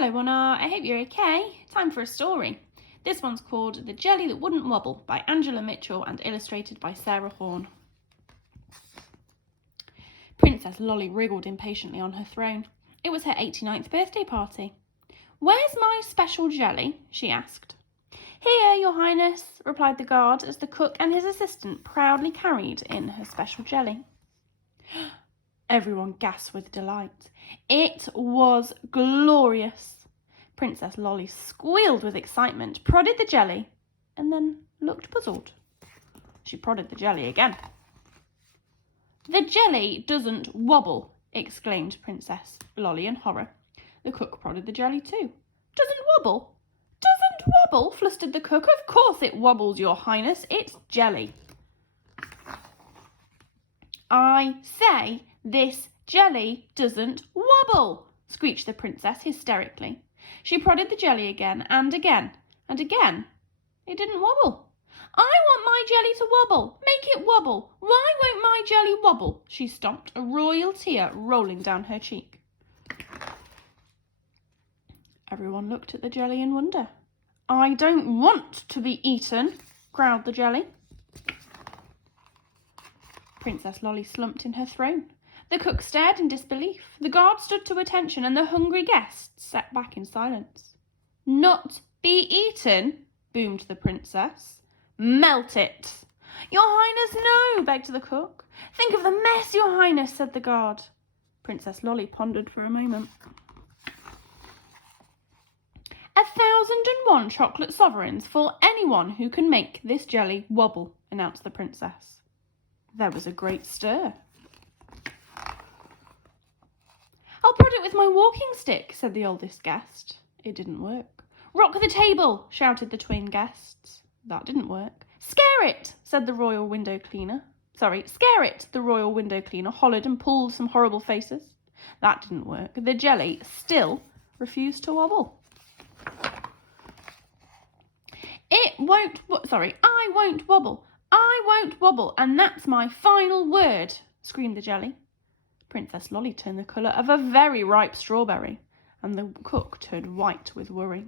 Hello, One-R. I hope you're okay. Time for a story. This one's called The Jelly That Wouldn't Wobble by Angela Mitchell and illustrated by Sarah Horn. Princess Lolly wriggled impatiently on her throne. It was her 89th birthday party. "Where's my special jelly?" she asked. "Here, Your Highness," replied the guard as the cook and his assistant proudly carried in her special jelly. Everyone gasped with delight. It was glorious. Princess Lolly squealed with excitement, prodded the jelly, and then looked puzzled. She prodded the jelly again. "The jelly doesn't wobble," exclaimed Princess Lolly in horror. The cook prodded the jelly too. "Doesn't wobble? Doesn't wobble?" flustered the cook. "Of course it wobbles, Your Highness. It's jelly." "I say this jelly doesn't wobble," screeched the princess hysterically. She prodded the jelly again and again and again. It didn't wobble. "I want my jelly to wobble. Make it wobble. Why won't my jelly wobble?" she stomped, a royal tear rolling down her cheek. Everyone looked at the jelly in wonder. "I don't want to be eaten," growled the jelly. Princess Lolly slumped in her throne. The cook stared in disbelief. The guard stood to attention, and the hungry guests sat back in silence. "Not be eaten?" boomed the princess. "Melt it." "Your Highness, no," begged the cook. "Think of the mess, Your Highness," said the guard. Princess Lolly pondered for a moment. 1,001 chocolate sovereigns for anyone who can make this jelly wobble, announced the princess. There was a great stir. "I'll prod it with my walking stick," said the oldest guest. It didn't work. "Rock the table," shouted the twin guests. That didn't work. "Scare it," said the royal window cleaner. "Scare it," the royal window cleaner hollered and pulled some horrible faces. That didn't work. The jelly still refused to wobble. I won't wobble. I won't wobble, and that's my final word," screamed the jelly. Princess Lolly turned the colour of a very ripe strawberry, and the cook turned white with worry.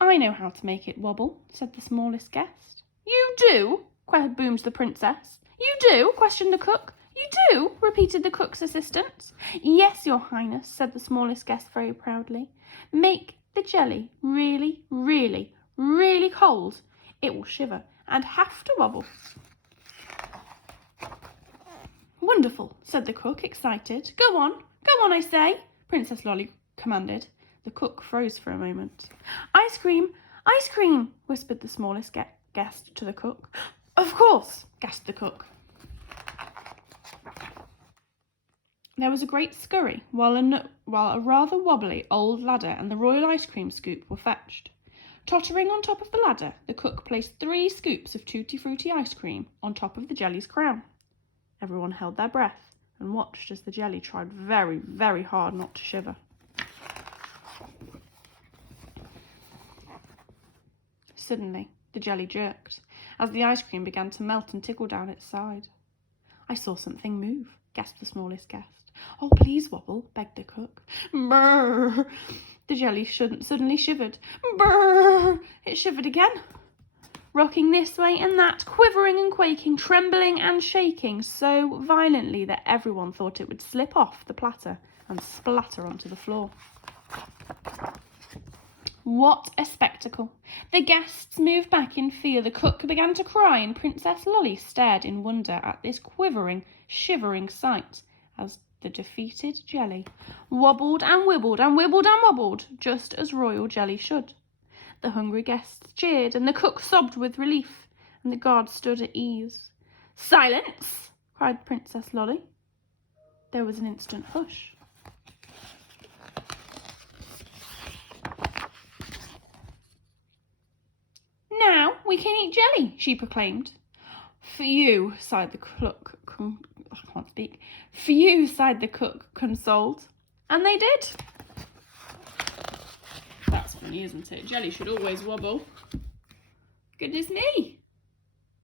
"I know how to make it wobble," said the smallest guest. "You do?" boomed the princess. "You do?" questioned the cook. "You do?" repeated the cook's assistant. "Yes, Your Highness," said the smallest guest very proudly. "Make the jelly really, really, really cold. It will shiver and have to wobble." "Wonderful," said the cook, excited. Go on, I say," Princess Lolly commanded. The cook froze for a moment. Ice cream," whispered the smallest guest to the cook. "Of course," gasped the cook. There was a great scurry while a rather wobbly old ladder and the royal ice cream scoop were fetched. Tottering on top of the ladder, the cook placed 3 scoops of tutti frutti ice cream on top of the jelly's crown. Everyone held their breath and watched as the jelly tried very, very hard not to shiver. Suddenly, the jelly jerked as the ice cream began to melt and tickle down its side. "I saw something move," gasped the smallest guest. "Oh, please wobble," begged the cook. "Brrr!" The jelly suddenly shivered. "Brrr!" It shivered again, rocking this way and that, quivering and quaking, trembling and shaking so violently that everyone thought it would slip off the platter and splatter onto the floor. What a spectacle! The guests moved back in fear, the cook began to cry, and Princess Lolly stared in wonder at this quivering, shivering sight as the defeated jelly wobbled and wibbled and wibbled and wobbled, just as royal jelly should. The hungry guests cheered, and the cook sobbed with relief, and the guard stood at ease. "Silence!" cried Princess Lolly. There was an instant hush. "Now we can eat jelly," she proclaimed. "For you," sighed the cook. I can't speak. "For you," sighed the cook, consoled. And they did. That's funny, isn't it? Jelly should always wobble. Goodness me.